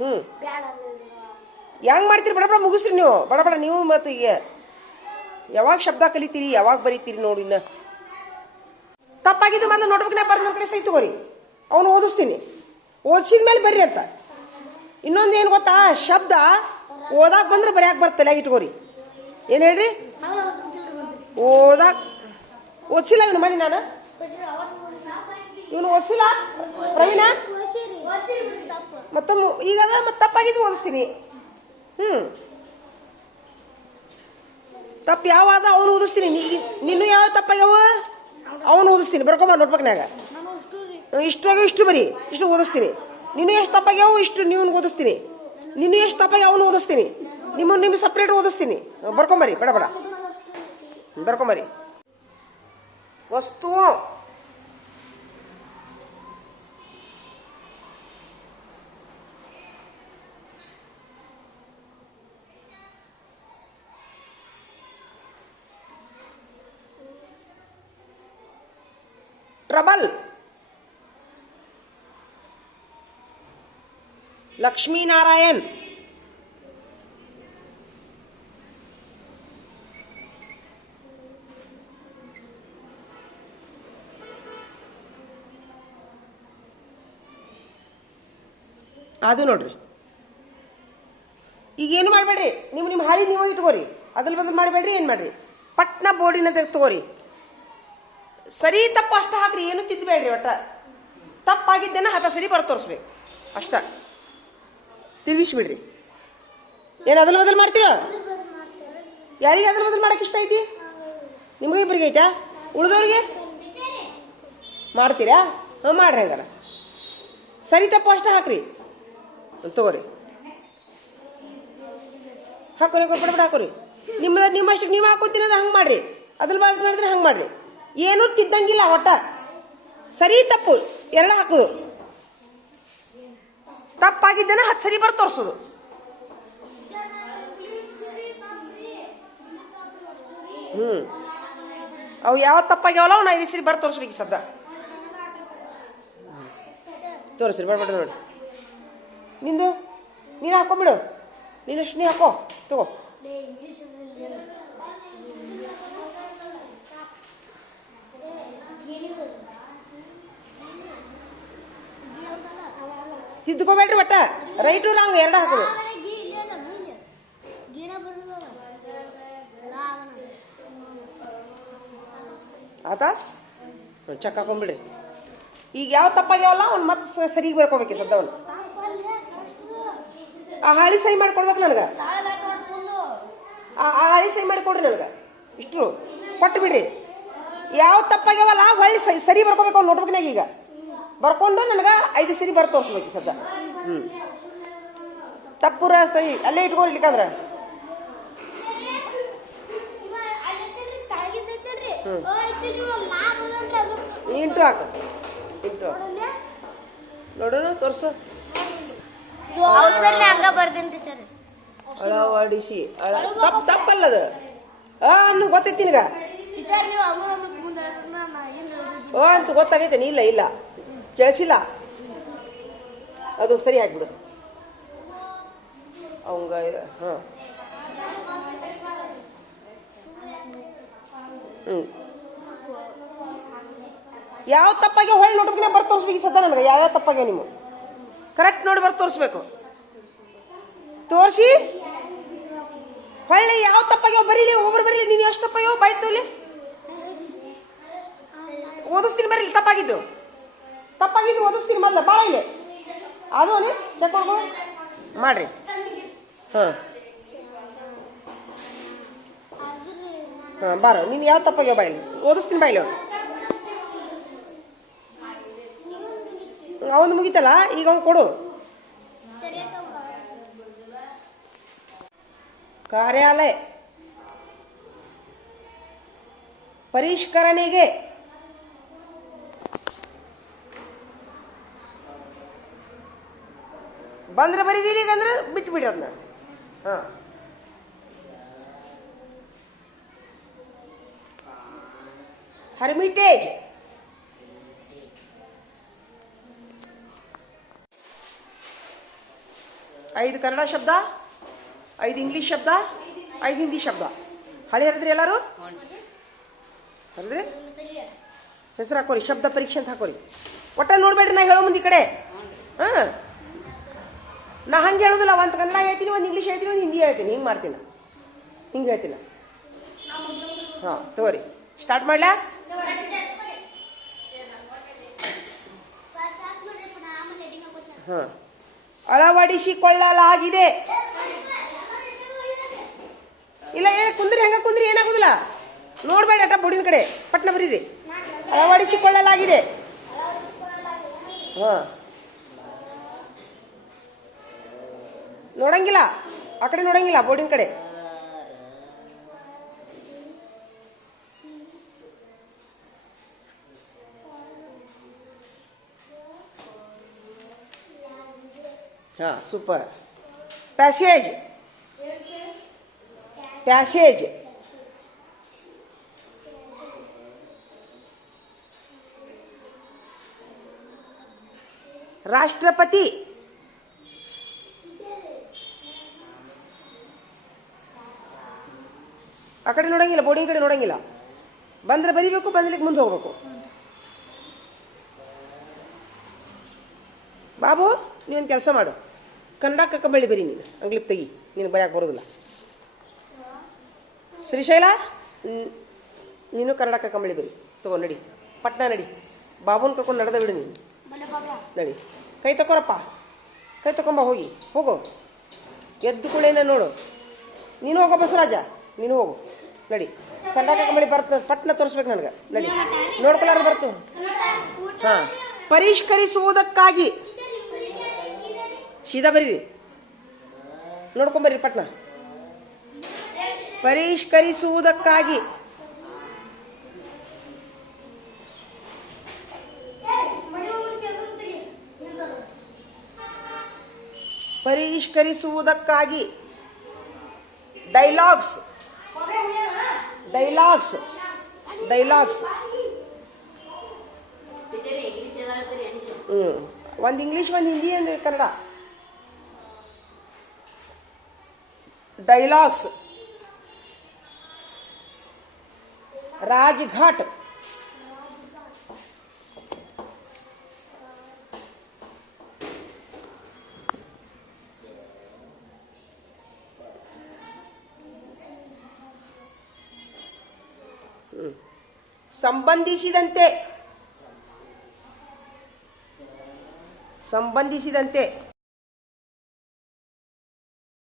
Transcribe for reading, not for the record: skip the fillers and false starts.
ಹ್ಞೂ ಹೆಂಗೆ ಮಾಡ್ತೀರಿ? ಬಡ ಬಡ ಮುಗಿಸ್ರಿ ನೀವು, ಬಡ ಬಡ ನೀವು. ಮತ್ತು ಈಗ ಯಾವಾಗ ಶಬ್ದ ಕಲಿತೀರಿ, ಯಾವಾಗ ಬರೀತೀರಿ ನೋಡಿ. ಇನ್ನು ತಪ್ಪಾಗಿದ್ದು ಮೊದಲು ನೋಡ್ಬೇಕು. ಬರ್ದು ನನ್ನ ಕಡೆ ಸೈ ತಗೋರಿ, ಅವನು ಓದಿಸ್ತೀನಿ. ಓದಿಸಿದ ಮೇಲೆ ಬರ್ರಿ ಅಂತ. ಇನ್ನೊಂದು ಏನು ಗೊತ್ತಾ, ಶಬ್ದ ಓದಾಕ ಬಂದ್ರೆ ಬರೆಯಾಕೆ ಬರ್ತಲ್ಲ, ಇಟ್ಕೋರಿ. ಏನು ಹೇಳ್ರಿ? ಓದಿಸಿಲ್ಲ ಇವನು ಮನೆ. ನಾನು ಇವನು ಓದಿಸಿಲ್ಲ ಪ್ರವೀಣ. ಮತ್ತೊಮ್ಮೆ ಈಗ ಅದ ಮತ್ತೆ ತಪ್ಪಾಗಿದ್ದು ಓದಿಸ್ತೀನಿ. ತಪ್ಪು ಯಾವಾದ ಅವನು ಓದಿಸ್ತೀನಿ. ನಿನ್ನೂ ಯಾವ ತಪ್ಪಾಗ್ಯಾವ ಅವನು ಓದಿಸ್ತೀನಿ. ಬರ್ಕೊಂಬ ನೋಡ್ಬೇಕನ್ಯಾಗ ಇಷ್ಟ್ರಾಗ ಇಷ್ಟು ಬರೀ, ಇಷ್ಟು ಓದಿಸ್ತೀನಿ. ನೀನು ಎಷ್ಟು ತಪ್ಪಾಗ್ಯಾವು ಇಷ್ಟು ನೀವು ಓದಿಸ್ತೀನಿ. ನೀನು ಎಷ್ಟು ತಪ್ಪಾಗಿ ಅವನು ಓದಿಸ್ತೀನಿ. ನಿಮಗೆ ಸಪ್ರೇಟ್ ಓದಿಸ್ತೀನಿ. ಬರ್ಕೊಂಬರಿ, ಬೇಡ ಬೇಡ ಬರ್ಕೊಂಬರಿ. ವಸ್ತು ಟ್ರಬಲ್. ಲಕ್ಷ್ಮೀನಾರಾಯಣ್. ಅದು ನೋಡ್ರಿ. ಈಗೇನು ಮಾಡಬೇಡ್ರಿ, ನಿಮ್ಮ ಹಾಳಿ ನೀವು ಇಟ್ಕೋರಿ. ಅದ್ರ ಬದಲು ಮಾಡಬೇಡ್ರಿ. ಏನು ಮಾಡ್ರಿ, ಪಟ್ನ ಬೋರ್ಡಿನ ತಗೋರಿ. ಸರಿ ತಪ್ಪು ಅಷ್ಟ ಹಾಕ್ರಿ, ಏನು ತಿದ್ದಬೇಡ್ರಿ. ಒಟ್ಟ ತಪ್ಪಾಗಿದ್ದೇನ ಹತ ಸರಿ ಬರ ತೋರಿಸ್ಬೇಕು ಅಷ್ಟ. ತಿರುಗಿಸ್ಬಿಡ್ರಿ. ಏನು ಅದಲ್ ಬದಲು ಮಾಡ್ತೀರ? ಯಾರಿಗೆ ಅದಲ್ ಬದಲು ಮಾಡಕ್ಕೆ ಇಷ್ಟ ಐತಿ? ನಿಮಗೆ ಇಬ್ಬರಿಗೆ ಐತಾ? ಉಳಿದವ್ರಿಗೆ ಮಾಡ್ತೀರಾ? ಹಾಂ ಮಾಡ್ರಿ. ಹಂಗಾರ ಸರಿ ತಪ್ಪು ಅಷ್ಟ ಹಾಕ್ರಿ. ತಗೋರಿ, ಹಾಕೋರಿ ಬಡ ಬಡ ಹಾಕೋರಿ. ನಿಮ್ಮಷ್ಟು ನೀವು ಹಾಕೋತೀನಿ ಅಂದ್ರೆ ಹಂಗೆ ಮಾಡ್ರಿ. ಅದ್ರಲ್ಲಿ ಬಾಳ್ ಮಾಡಿದ್ರೆ ಹಂಗೆ ಮಾಡ್ರಿ. ಏನೂ ತಿದ್ದಂಗಿಲ್ಲ. ಒಟ್ಟ ಸರಿ ತಪ್ಪು ಎರಡು ಹಾಕೋದು. ತಪ್ಪಾಗಿದ್ದೇನೆ ಹತ್ತು ಸರಿ ಬರ್ ತೋರಿಸೋದು. ಅವು ಯಾವ ತಪ್ಪಾಗ್ಯಾವಲ್ಲ ಅವ್ನು 5 ಸರಿ ಬರ್ ತೋರಿಸ್ಬೇಕು. ಸದ್ದ ತೋರಿಸ್ರಿ, ಬಡ ನೋಡಿ. ನಿಂದು ನೀನು ಹಾಕೊಂಬಿಡು. ನೀನಷ್ಟು ನೀ ಹಾಕೋ, ತಗೋ. ತಿದ್ದುಕೋಬೇಡ್ರಿ. ಒಟ್ಟ ರೈಟು ರಾಂಗ್ ಎರಡು ಹಾಕೋದು. ಆತಾ ಚೆಕ್ ಹಾಕೊಂಡ್ಬಿಡ್ರಿ. ಈಗ ಯಾವ ತಪ್ಪಾಗ್ಯಾವಲ್ಲ ಅವ್ನು ಮತ್ತೆ ಸರಿಗೆ ಬರ್ಕೋಬೇಕು. ಸದ್ದವನು ಆ ಹಾಳಿ ಸಹಿ ಮಾಡಿಕೊಡ್ಬೇಕು ನನಗೆ. ಆ ಹಾಳಿ ಸಹಿ ಮಾಡಿಕೊಡ್ರಿ ನನಗೆ. ಇಷ್ಟು ಕೊಟ್ಟು ಬಿಡ್ರಿ. ಯಾವ ತಪ್ಪಾಗ್ಯಾವಲ್ಲ ಹೊಳ್ಳಿ ಸರಿ ಬರ್ಕೋಬೇಕು. ಅವ್ನು ನೋಡ್ಬೇಕನಾಗ ಈಗ ಬರ್ಕೊಂಡು ನನಗೆ 5 ಸರಿ ಬರ್ ತೋರಿಸ್ಬೇಕು. ಸದ್ದ ತಪ್ಪುರ ಸರಿ ಅಲ್ಲೇ ಇಟ್ಕೋರಿ. ಇಲ್ಲಿಕಂದ್ರೆ ಇಂಟು ಹಾಕು. ಇಂಟು ನೋಡೋಣ, ತೋರಿಸು. ಅಳವಡಿಸಿ ತಪ್ಪಲ್ಲದು. ಅನ್ನು ಗೊತ್ತೈತಿ ನಿನಗ? ಅಂತ ಗೊತ್ತಾಗೈತೆ. ಇಲ್ಲ ಇಲ್ಲ ಕೇಳಿಸಿಲ್ಲ. ಅದು ಸರಿ ಹಾಕ್ಬಿಡು ಅವಂಗ. ಹಾಂ ಯಾವ ತಪ್ಪಾಗೆ ಹೊಳ್ಳಿ ನೋಡ್ಬೇಕನ್ನ ಬರ್ ತೋರಿಸ್ಬೇಕು. ಸದ್ದ ನನಗೆ ಯಾವ್ಯಾವ ತಪ್ಪಾಗೆ ನೀವು ಕರೆಕ್ಟ್ ನೋಡಿ ಬರ್ ತೋರಿಸ್ಬೇಕು. ತೋರಿಸಿ ಹೊಳ್ಳಿ ಯಾವ ತಪ್ಪಾಗ್ಯಾವ ಬರೀಲಿ. ಒಬ್ಬರು ಬರೀಲಿ. ನೀನು ಎಷ್ಟು ತಪ್ಪಾಗ್ಯಾವ ಬಾಯ್ತವಲ್ಲಿ ಓದಿಸ್ತೀನಿ. ಬರೀಲಿ ತಪ್ಪಾಗಿದ್ದು ಓದಿಸ್ತೀನಿ. ಮೊದಲು ಬಾರ ಇಲ್ಲಿ ಅದು ಚೆಕ್ ಮಾಡ್ಕೊ ಮಾಡ್ರಿ. ಹಾಂ ಹಾಂ ಬಾರೋ. ನೀನು ಯಾವ ತಪ್ಪಾಗ್ಯಾವ ಬಾಯ್ಲಿ ಓದಿಸ್ತೀನಿ. ಬಾಯ್ಲಿ ಅವನು ಮುಗಿತಲ್ಲ, ಈಗ ಅವ್ನು ಕೊಡು. ಕಾರ್ಯಾಲಯ ಪರಿಷ್ಕರಣೆಗೆ ಬಂದ್ರೆ ಬರೀರಿ. ಅಂದ್ರೆ ಬಿಟ್ಟು ಬಿಡಿ ಅದನ್ನ. ಹಾಂ ಹರ್ಮಿಟೇಜ್ 5 ಕನ್ನಡ ಶಬ್ದ, 5 ಇಂಗ್ಲೀಷ್ ಶಬ್ದ, 5 ಹಿಂದಿ ಶಬ್ದ. ಹಳೆ ಹರಿದ್ರಿ ಎಲ್ಲರೂ? ಹರಿದ್ರಿ? ಹೆಸರು ಹಾಕೋರಿ, ಶಬ್ದ ಪರೀಕ್ಷೆ ಅಂತ ಹಾಕೋರಿ. ಒಟ್ಟ ನೋಡ್ಬೇಡ್ರಿ, ನಾ ಹೇಳೋ ಮುಂದೆ ಈ ಕಡೆ. ಹಾಂ, ನಾ ಹಂಗೆ ಹೇಳೋದಿಲ್ಲ. ಒಂದು ಕನ್ನಡ ಹೇಳ್ತೀನಿ, ಒಂದು ಇಂಗ್ಲೀಷ್ ಹೇಳ್ತೀನಿ, ಒಂದು ಹಿಂದಿ ಹೇಳ್ತೀನಿ. ಹಿಂಗೆ ಮಾಡ್ತೀನಿ, ಹಿಂಗೆ ಹೇಳ್ತೀನಿ. ಹಾಂ ತಗೋರಿ, ಸ್ಟಾರ್ಟ್ ಮಾಡ್ಲಾ? ಹಾಂ, ಅಳವಡಿಸಿಕೊಳ್ಳಲಾಗಿದೆ. ಇಲ್ಲ ಕುಂದ್ರಿ, ಹೆಂಗ ಕುಂದ್ರಿ, ಏನಾಗುದಿಲ್ಲ. ನೋಡ್ಬೇಡ ಅಟ ಬೋರ್ಡಿನ ಕಡೆ, ಪಟ್ನ ಬರೀರಿ. ಅಳವಡಿಸಿಕೊಳ್ಳಲಾಗಿದೆ. ಹಾಂ, ನೋಡಂಗಿಲ್ಲ, ಆ ಕಡೆ ನೋಡಂಗಿಲ್ಲ, ಬೋರ್ಡಿನ ಕಡೆ. ಹಾಂ, ಸೂಪರ್. Passage, passage. ರಾಷ್ಟ್ರಪತಿ, ಆ ಕಡೆ ನೋಡಂಗಿಲ್ಲ, ಬೋರ್ಡಿನ ಕಡೆ ನೋಡಂಗಿಲ್ಲ. ಬಂದ್ರೆ ಬರಿಬೇಕು, ಬಂದ್ಲಿಕ್ಕೆ ಮುಂದೆ ಹೋಗ್ಬೇಕು. ಬಾಬು, ನೀವೊಂದು ಕೆಲಸ ಮಾಡು, ಕನ್ನಡ ಕಕ್ಕಂಬಳ್ಳಿ ಬರಿ. ನೀನು ಅಂಗ್ಲಿಪ್ ತೆಗಿ, ನೀನು ಬರೆಯಕ್ಕೆ ಬರೋದಿಲ್ಲ. ಶ್ರೀಶೈಲ, ನೀನು ಕನ್ನಡ ಕಕ್ಕಂಬಳ್ಳಿ ಬರಿ. ತಗೋ ನಡಿ, ಪಟ್ನ ನಡಿ. ಬಾಬುನ ಕರ್ಕೊಂಡು ನಡೆದ ಬಿಡು ನೀನು. ನಡಿ, ಕೈ ತಕೋರಪ್ಪ, ಕೈ ತಕೊಂಬ, ಹೋಗಿ ಹೋಗು. ಎದ್ದು ಕುಳೇನ ನೋಡು. ನೀನು ಹೋಗೋ ಬಸವರಾಜ, ನೀನು ಹೋಗು. ನಡಿ, ಕನ್ನಡ ಕಕ್ಕಂಬಳ್ಳಿ ಬರ್ತ, ಪಟ್ನ ತೋರಿಸ್ಬೇಕು ನನಗೆ. ನಡಿ, ನೋಡ್ಕೊಳ್ಳಾರ್ದು ಬರ್ತು. ಹಾಂ, ಪರಿಷ್ಕರಿಸುವುದಕ್ಕಾಗಿ. ಸೀದಾ ಬರೀರಿ, ನೋಡ್ಕೊಂಬರ್ರಿ ಪಟ್ನ. ಪರಿಷ್ಕರಿಸುವುದಕ್ಕಾಗಿ. ಪರಿಷ್ಕರಿಸುವುದಕ್ಕಾಗಿ. Dialogues, dialogues, dialogues. ಒಂದು ಇಂಗ್ಲೀಷ್, ಒಂದು ಹಿಂದಿ, ಒಂದು ಕನ್ನಡ. ಡೈಲಾಗ್ಸ್. ರಾಜ್ಘಾಟ್, ಸಂಬಂಧಿಸಿದಂತೆ, ಸಂಬಂಧಿಸಿದಂತೆ.